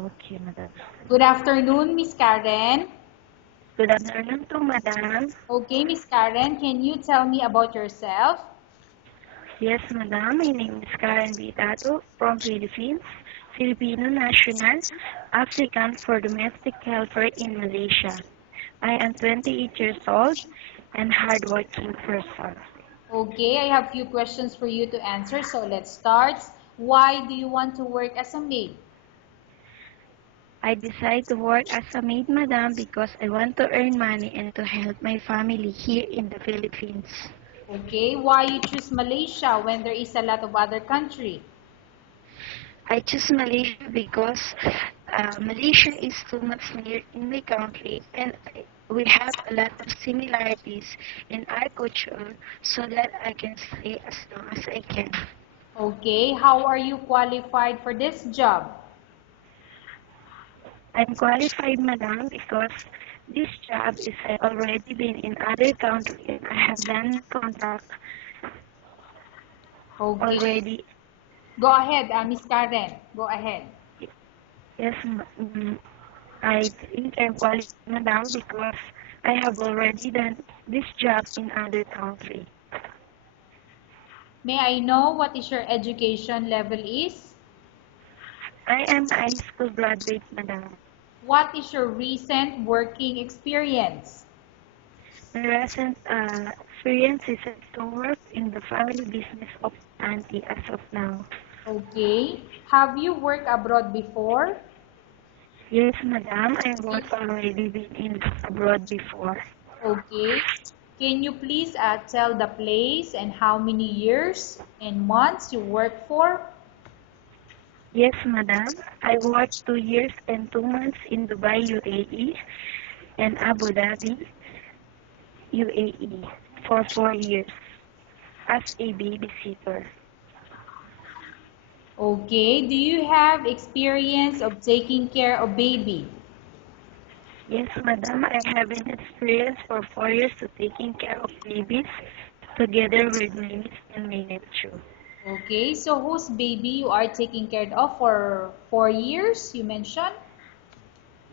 Okay, madam. Good afternoon, Miss Karen. Good afternoon to madam. Okay, Miss Karen, can you tell me about yourself? Yes, madam. My name is Karen Bitato from Philippines, Filipino national, applicant for domestic helper in Malaysia. I am 28 years old and hardworking person. Okay, I have few questions for you to answer, so let's start. Why do you want to work as a maid? I decided to work as a maid, madam, because I want to earn money and to help my family here in the Philippines. Okay, why you choose Malaysia when there is a lot of other country? I choose Malaysia because Malaysia is too much near in my country and we have a lot of similarities in our culture so that I can stay as long as I can. Okay, how are you qualified for this job? I'm qualified, madam, because this job is I already been in other countries and I have done contract Okay, already. go ahead, Miss Karen, go ahead. Yes, I think I'm qualified, madam, because I have already done this job in other countries. May I know what is your education level is? I am a high school graduate, madam. What is your recent working experience? My recent experience is to work in the family business of auntie as of now. Okay. Have you worked abroad before? Yes, madam, I work already been in abroad before. Okay. Can you please tell the place and how many years and months you work for? Yes, madam, I worked 2 years and 2 months in Dubai, UAE, and Abu Dhabi, UAE, for 4 years as a babysitter. Okay. Do you have experience of taking care of baby? Yes, madam, I have an experience for 4 years to taking care of babies together with my niece and my nephew. Okay. So whose baby you are taking care of for 4 years, you mentioned?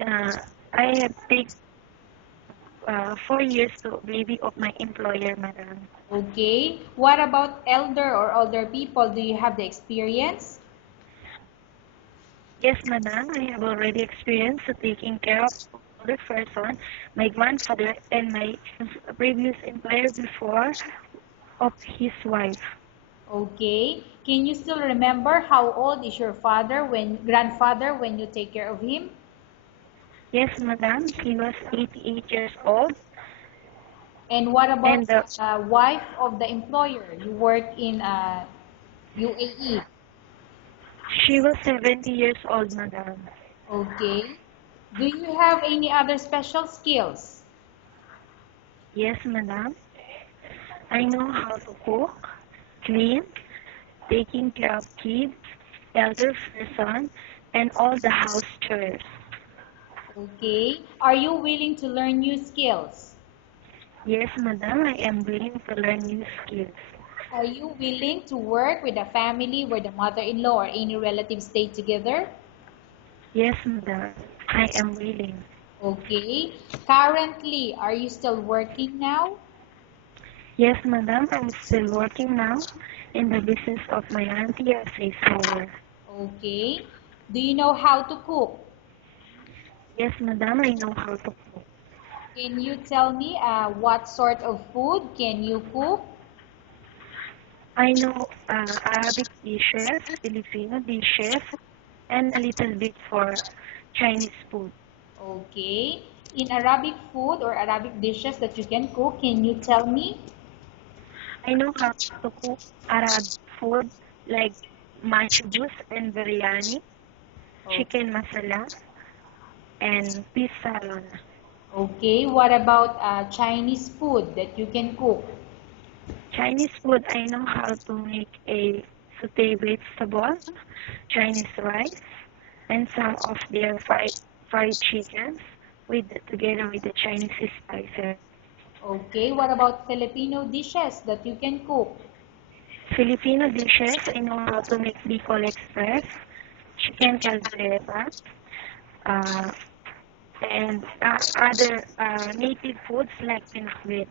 Uh, I have taken 4 years to baby of my employer, madam. Okay. What about elder or older people? Do you have the experience? Yes, madam, I have already experienced to taking care of older person, my grandfather, and my previous employer before of his wife. Okay. Can you still remember how old is your grandfather when you take care of him? Yes, madam, he was 88 years old, And what about and the wife of the employer? You work in UAE. she was 70 years old, madam. Okay. Do you have any other special skills? Yes, madam, I know how to cook, clean, taking care of kids, elder person, and all the house chores. Okay. Are you willing to learn new skills? Yes, madam, I am willing to learn new skills. Are you willing to work with a family where the mother-in-law or any relatives stay together? Yes, madam, I am willing. Okay. Currently, are you still working now? Yes, madam, I'm still working now in the business of my auntie as a sewer. Okay. Do you know how to cook? Yes, madam, I know how to cook. Can you tell me what sort of food can you cook? I know Arabic dishes, Filipino dishes, and a little bit for Chinese food. Okay. In Arabic food or Arabic dishes that you can cook, can you tell me? I know how to cook Arabic food like mashbus and biryani, Oh, chicken masala, and beef salad. okay. What about Chinese food that you can cook? Chinese food, I know how to make a sauté vegetable, Chinese rice, and some of their fried chickens with together with the Chinese spices. Okay. What about Filipino dishes that you can cook? Filipino dishes, I know how to make bicol express, chicken caldereta, uh, and other native foods like pinakbet.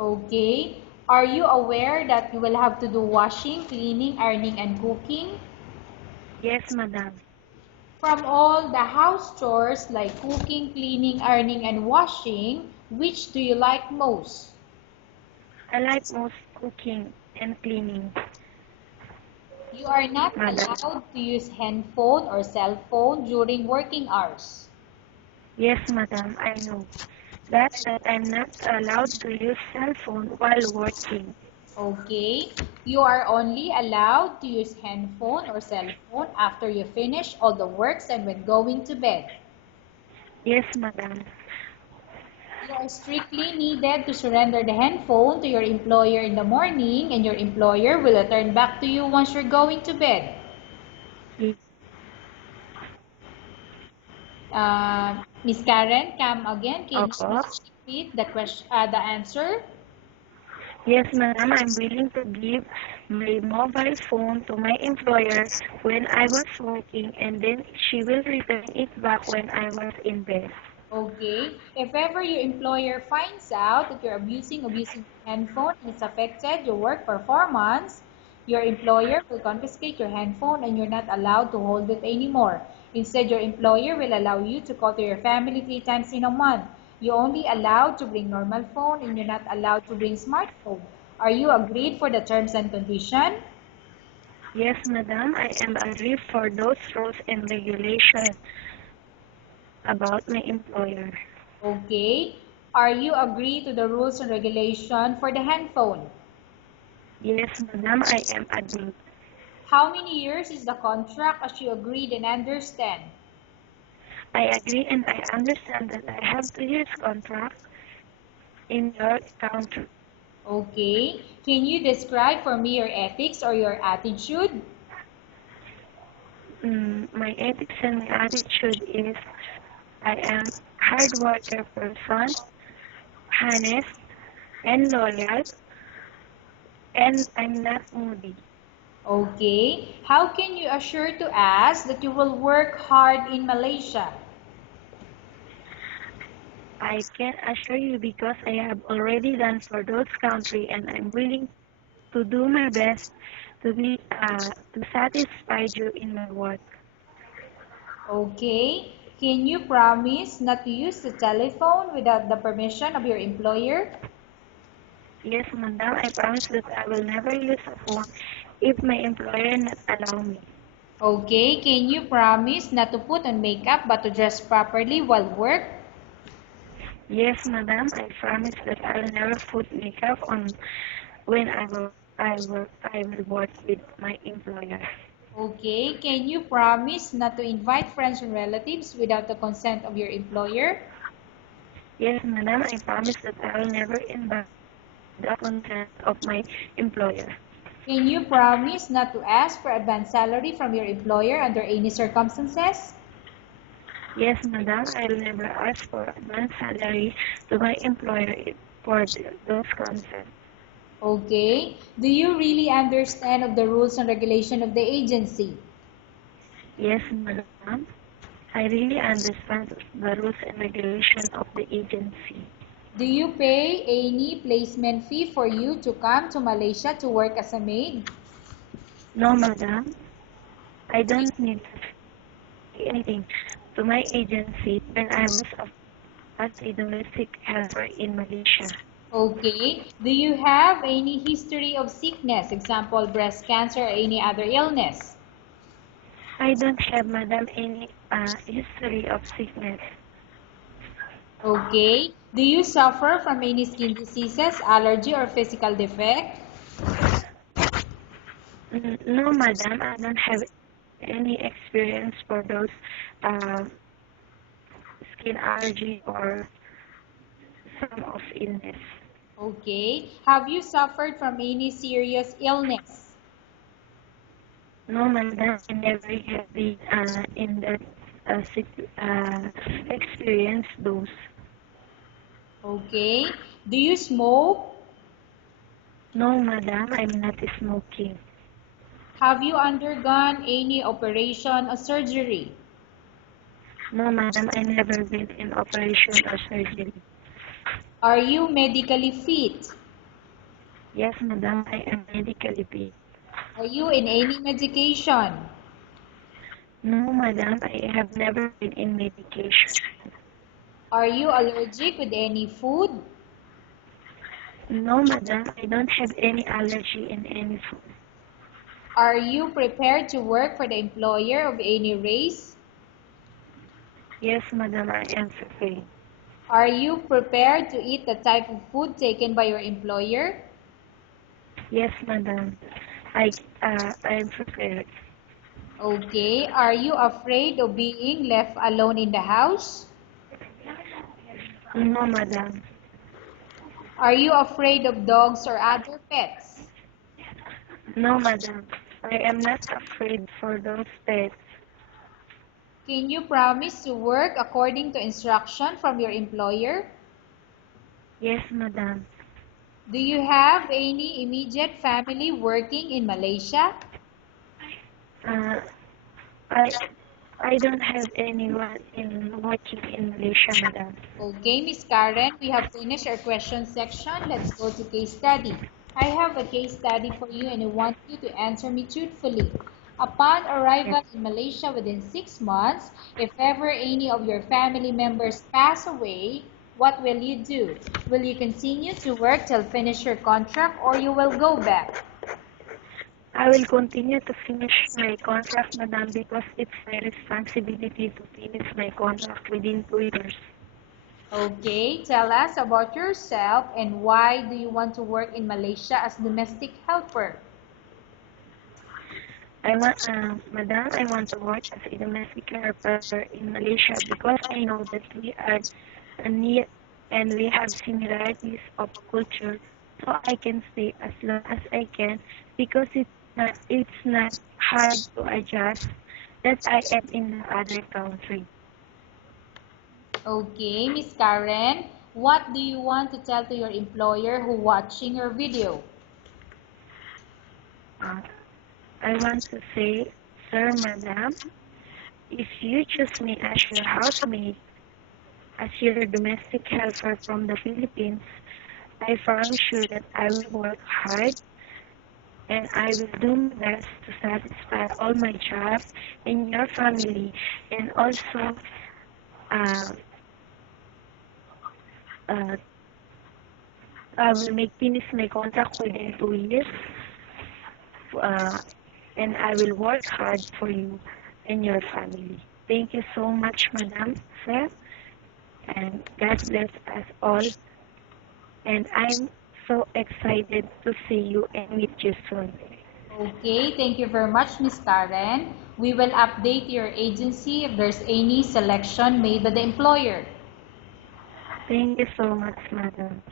Okay. Are you aware that you will have to do washing, cleaning, ironing, and cooking? Yes, madam. From all the house chores like cooking, cleaning, ironing, and washing, which do you like most? I like most cooking and cleaning, You are not madam. allowed to use handphone or cell phone during working hours. Yes, madam, I know. That I'm not allowed to use cell phone while working. Okay. You are only allowed to use handphone or cell phone after you finish all the works and when going to bed. Yes, madam. You are strictly needed to surrender the handphone to your employer in the morning, and your employer will return back to you once you're going to bed. Yes. Miss Karen, come again. Can you Opo. please repeat the question, the answer? Yes, madam, I'm willing to give my mobile phone to my employer when I was working, and then she will return it back when I was in bed. Okay. If ever your employer finds out that you're abusing your handphone and it's affected your work performance, your employer will confiscate your handphone and you're not allowed to hold it anymore. Instead, your employer will allow you to call to your family 3 times in a month. You're only allowed to bring normal phone and you're not allowed to bring smartphone. Are you agreed for the terms and condition? Yes, madam, I am agree for those rules and regulations about my employer. Okay. Are you agree to the rules and regulation for the handphone? Yes, madam, I am agree. How many years is the contract as you agreed and understand? I agree and I understand that I have 2 years contract in your country. Okay. Can you describe for me your ethics or your attitude? My ethics and my attitude is I am hard worker person, honest and loyal, and I'm not moody. Okay. How can you assure to us that you will work hard in Malaysia? I can assure you because I have already done for those country and I'm willing to do my best to satisfy you in my work. Okay. Can you promise not to use the telephone without the permission of your employer? Yes, madam, I promise that I will never use a phone if my employer not allow me. Okay. Can you promise not to put on makeup but to dress properly while work? Yes, madam, I promise that I will never put makeup on when I will work with my employer. Okay. Can you promise not to invite friends and relatives without the consent of your employer? Yes, madam, I promise that I will never invite the consent of my employer. Can you promise not to ask for advance salary from your employer under any circumstances? Yes, madam, I will never ask for advance salary to my employer for those consents. Okay. Do you really understand of the rules and regulation of the agency? Yes, madam, I really understand the rules and regulation of the agency. Do you pay any placement fee for you to come to Malaysia to work as a maid? No, madam, I don't need to say anything to my agency when I was as a domestic helper in Malaysia. Okay. Do you have any history of sickness, example breast cancer or any other illness? I don't have, madam, any history of sickness. Okay. Do you suffer from any skin diseases, allergy, or physical defect? No, madam, I don't have any experience for those uh, skin allergy or some of illness. Okay. Have you suffered from any serious illness? No, madam, I never have been in that experience those. Okay. Do you smoke? No, madam, I'm not smoking. Have you undergone any operation or surgery? No, madam, I never been in operation or surgery. Are you medically fit? Yes, madam, I am medically fit. Are you in any medication? No, madam, I have never been in medication. Are you allergic with any food? No, madam, I don't have any allergy in any food. Are you prepared to work for the employer of any race? Yes, madam, I am prepared. Are you prepared to eat the type of food taken by your employer? Yes, madam, I am prepared. Okay. Are you afraid of being left alone in the house? No, madam. Are you afraid of dogs or other pets? No, madam. I am not afraid for those pets. Can you promise to work according to instruction from your employer? Yes, madam. Do you have any immediate family working in Malaysia? Uh, I I don't have anyone in working in Malaysia, madam. Okay, Miss Karen, we have finished our question section. Let's go to case study. I have a case study for you and I want you to answer me truthfully. Upon Yes. arrival in Malaysia within 6 months, if ever any of your family members pass away, what will you do? Will you continue to work till finish your contract or you will go back? I will continue to finish my contract, madam, because it's my responsibility to finish my contract within 2 years. Okay, tell us about yourself and why do you want to work in Malaysia as domestic helper? Madam, I want to work as a domestic helper in Malaysia because I know that we are near and we have similarities of culture, so I can stay as long as I can because it's not hard to adjust that I am in the other country. Okay, Miss Karen, what do you want to tell to your employer who watching your video? Uh, I want to say, sir, madam, if you choose me as your housemaid, as your domestic helper from the Philippines, I promise you that I will work hard and I will do my best to satisfy all my job and your family, and also uh, uh, I will make finish my contract within 2 years, uh, and I will work hard for you and your family. Thank you so much, Madam, sir, and God bless us all. And I'm so excited to see you and meet you soon. Okay, thank you very much, Miss Karen. We will update your agency if there's any selection made by the employer. Thank you so much, Madam.